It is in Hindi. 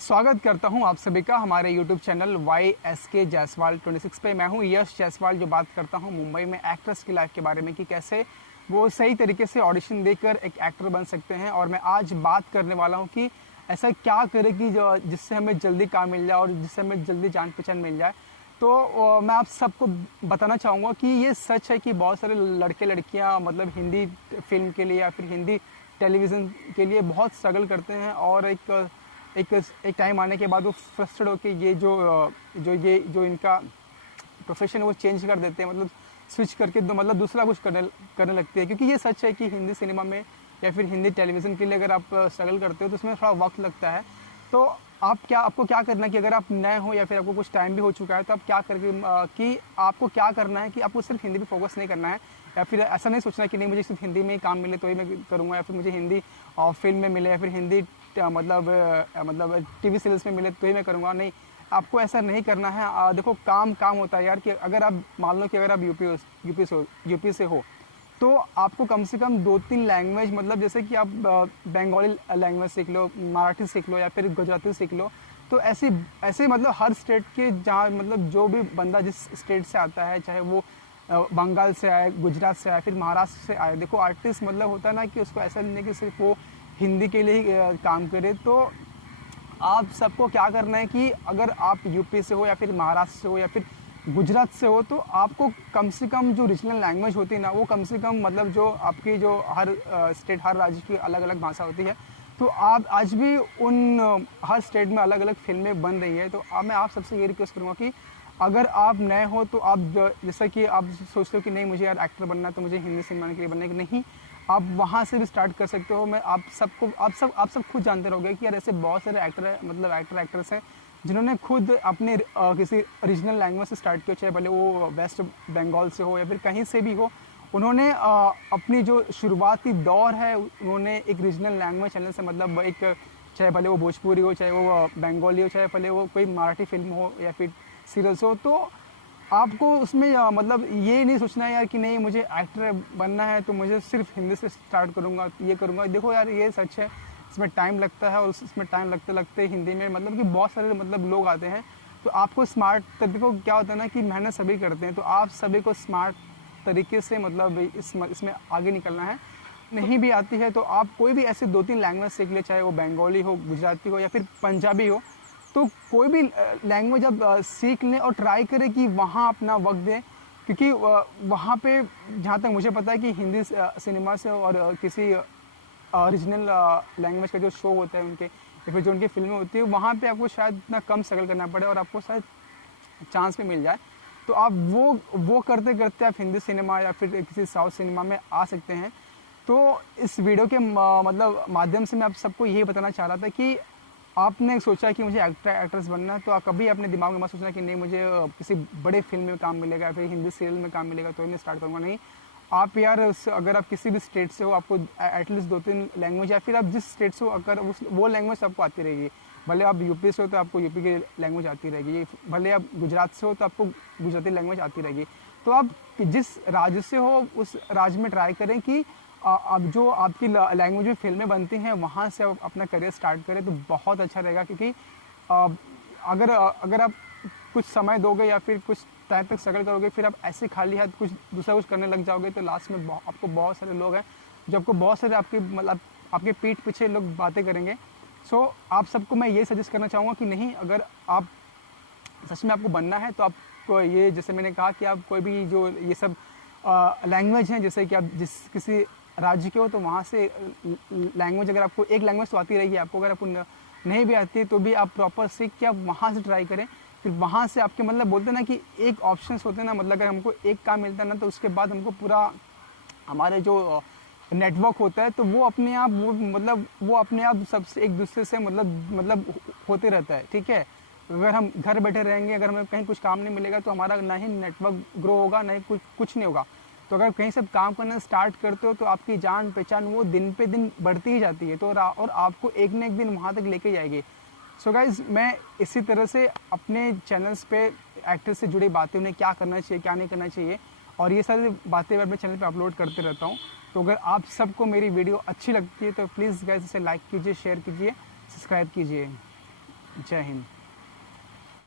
स्वागत करता हूं आप सभी का हमारे YouTube चैनल YSK जायसवाल 26 पे। मैं हूं यश जायसवाल जो बात करता हूं मुंबई में एक्ट्रेस की लाइफ के बारे में कि कैसे वो सही तरीके से ऑडिशन देकर एक एक्टर बन सकते हैं। और मैं आज बात करने वाला हूं कि ऐसा क्या करें कि जिससे हमें जल्दी काम मिल जाए और जिससे हमें जल्दी जान पहचान मिल जाए। तो मैं आप सबको बताना चाहूँगा कि ये सच है कि बहुत सारे लड़के लड़कियाँ मतलब हिंदी फिल्म के लिए या फिर हिंदी टेलीविज़न के लिए बहुत स्ट्रगल करते हैं और एक टाइम आने के बाद वो फ्रस्ट्रेट होकर ये जो इनका प्रोफेशन वो चेंज कर देते हैं, मतलब स्विच करके मतलब दूसरा कुछ करने लगते हैं। क्योंकि ये सच है कि हिंदी सिनेमा में या फिर हिंदी टेलीविज़न के लिए अगर आप स्ट्रगल करते हो तो उसमें थोड़ा वक्त लगता है। तो आपको क्या करना है कि अगर आप नए हो या फिर आपको कुछ टाइम भी हो चुका है तो आप क्या करके कि आपको क्या करना है कि आपको सिर्फ हिंदी पे फोकस नहीं करना है, या फिर ऐसा नहीं सोचना कि नहीं मुझे सिर्फ हिंदी में ही काम मिले तो ही मैं करूँगा, या फिर मुझे हिंदी फिल्म में मिले या फिर हिंदी मतलब टीवी सीरियल्स में मिले तो ही मैं करूँगा। नहीं, आपको ऐसा नहीं करना है। देखो काम काम होता है यार। कि अगर आप मान लो कि अगर आप यूपी से हो तो आपको कम से कम 2-3 लैंग्वेज, मतलब जैसे कि आप बंगाली लैंग्वेज सीख लो, मराठी सीख लो या फिर गुजराती सीख लो। तो ऐसे मतलब हर स्टेट के जहाँ मतलब जो भी बंदा जिस स्टेट से आता है, चाहे वो बंगाल से आए, गुजरात से आए, फिर महाराष्ट्र से आए। देखो आर्टिस्ट मतलब होता है ना कि उसको ऐसा नहीं है कि सिर्फ वो हिंदी के लिए ही काम करे। तो आप सबको क्या करना है कि अगर आप यूपी से हो या फिर महाराष्ट्र से हो या फिर गुजरात से हो तो आपको कम से कम जो रीजनल लैंग्वेज होती है ना, वो कम से कम मतलब जो आपकी जो हर स्टेट हर राज्य की अलग अलग भाषा होती है। तो आप आज भी हर स्टेट में अलग अलग फिल्में बन रही है। तो मैं आप सबसे ये रिक्वेस्ट करूँगा कि अगर आप नए हो तो आप जैसा कि आप सोचते हो कि नहीं मुझे यार एक्टर बनना है तो मुझे हिंदी सिनेमा के लिए बनना है, कि नहीं आप वहाँ से भी स्टार्ट कर सकते हो। मैं आप सब खुद जानते रहोगे कि यार ऐसे बहुत सारे एक्टर एक्ट्रेस हैं जिन्होंने खुद अपने किसी रीजनल लैंग्वेज से स्टार्ट किया, चाहे भले वो वेस्ट बंगाल से हो या फिर कहीं से भी हो। उन्होंने अपनी जो शुरुआती दौर है उन्होंने एक रीजनल लैंग्वेज चैनल से, मतलब एक चाहे भले वो भोजपुरी हो, चाहे वो बंगाली हो, चाहे भले वो कोई मराठी फिल्म हो या फिर सीरियल्स हो। तो आपको उसमें मतलब ये नहीं सोचना है यार कि नहीं मुझे एक्टर बनना है तो मुझे सिर्फ हिंदी से स्टार्ट करूँगा, ये करूँगा। देखो यार ये सच है, इसमें टाइम लगता है और इसमें टाइम लगते लगते हिंदी में मतलब कि बहुत सारे मतलब लोग आते हैं। तो आपको स्मार्ट देखो क्या होता है ना कि मेहनत सभी करते हैं, तो आप सभी को स्मार्ट तरीके से मतलब इसमें आगे निकलना है। नहीं भी आती है तो आप कोई भी ऐसे 2-3 लैंग्वेज सीख ले, चाहे वो बंगाली हो, गुजराती हो या फिर पंजाबी हो। तो कोई भी लैंग्वेज आप सीख लें और ट्राई करें कि वहाँ अपना वक्त दें। क्योंकि वहाँ पे जहाँ तक मुझे पता है कि हिंदी सिनेमा से और किसी ओरिजिनल लैंग्वेज का जो शो होता है उनके या फिर जो उनकी फिल्में होती है, वहाँ पे आपको शायद इतना कम स्ट्रगल करना पड़े और आपको शायद चांस भी मिल जाए। तो आप वो करते करते आप हिंदी सिनेमा या फिर किसी साउथ सिनेमा में आ सकते हैं। तो इस वीडियो के मतलब माध्यम से मैं आप सबको यही बताना चाह रहा था कि आपने सोचा कि मुझे एक्ट्रेस बनना है तो आप कभी अपने दिमाग में मत सोचना कि नहीं मुझे किसी बड़े फिल्म में काम मिलेगा या फिर हिंदी सीरियल में काम मिलेगा तो मैं स्टार्ट करूँगा। नहीं, आप यार अगर आप किसी भी स्टेट से हो, आपको एटलीस्ट 2-3 लैंग्वेज या फिर आप जिस स्टेट से हो अगर वो लैंग्वेज आपको आती रहेगी। भले आप यूपी से हो तो आपको यूपी की लैंग्वेज आती रहेगी, भले आप गुजरात से हो तो आपको गुजराती लैंग्वेज आती रहेगी। तो आप जिस राज्य से हो उस राज्य में ट्राई करें कि अब जो आपकी लैंग्वेज में फिल्में बनती हैं वहाँ से आप अपना करियर स्टार्ट करें तो बहुत अच्छा रहेगा। क्योंकि अगर आप कुछ समय दोगे या फिर कुछ टाइम तक स्ट्रगल करोगे, फिर आप ऐसे खाली हाथ कुछ करने लग जाओगे तो लास्ट में आपको बहुत सारे लोग हैं जो आपको बहुत सारे आपके पीठ पीछे लोग बातें करेंगे। सो आप सबको मैं ये सजेस्ट करना चाहूँगा कि नहीं, अगर आप सच में आपको बनना है तो आपको ये जैसे मैंने कहा कि आप कोई भी जो ये सब लैंग्वेज हैं, जैसे कि आप जिस किसी राज्य के हो तो वहाँ से लैंग्वेज, अगर आपको एक लैंग्वेज तो आती रहेगी आपको, अगर आपको नहीं भी आती है तो भी आप प्रॉपर सीख के आप वहाँ से ट्राई करें। फिर वहाँ से आपके मतलब बोलते हैं ना कि एक ऑप्शंस होते हैं ना, मतलब अगर हमको एक काम मिलता है ना तो उसके बाद हमको पूरा हमारे जो नेटवर्क होता है तो वो अपने आप वो अपने आप सबसे एक दूसरे से मतलब होते रहता है। ठीक है, अगर हम घर बैठे रहेंगे, अगर हमें कहीं कुछ काम नहीं मिलेगा तो हमारा ना ही नेटवर्क ग्रो होगा, ना ही कुछ नहीं होगा। तो अगर कहीं से काम करना स्टार्ट करते हो तो आपकी जान पहचान वो दिन पे दिन बढ़ती ही जाती है तो और आपको एक न एक दिन वहाँ तक लेके जाएगी। सो गाइज, मैं इसी तरह से अपने चैनल्स पे एक्टर से जुड़ी बातें, उन्हें क्या करना चाहिए क्या नहीं करना चाहिए और ये सारी बातें मैं अपने चैनल पे अपलोड करते रहता हूँ। तो अगर आप सबको मेरी वीडियो अच्छी लगती है तो प्लीज़ गाइज इसे लाइक कीजिए, शेयर कीजिए, सब्सक्राइब कीजिए। जय हिंद।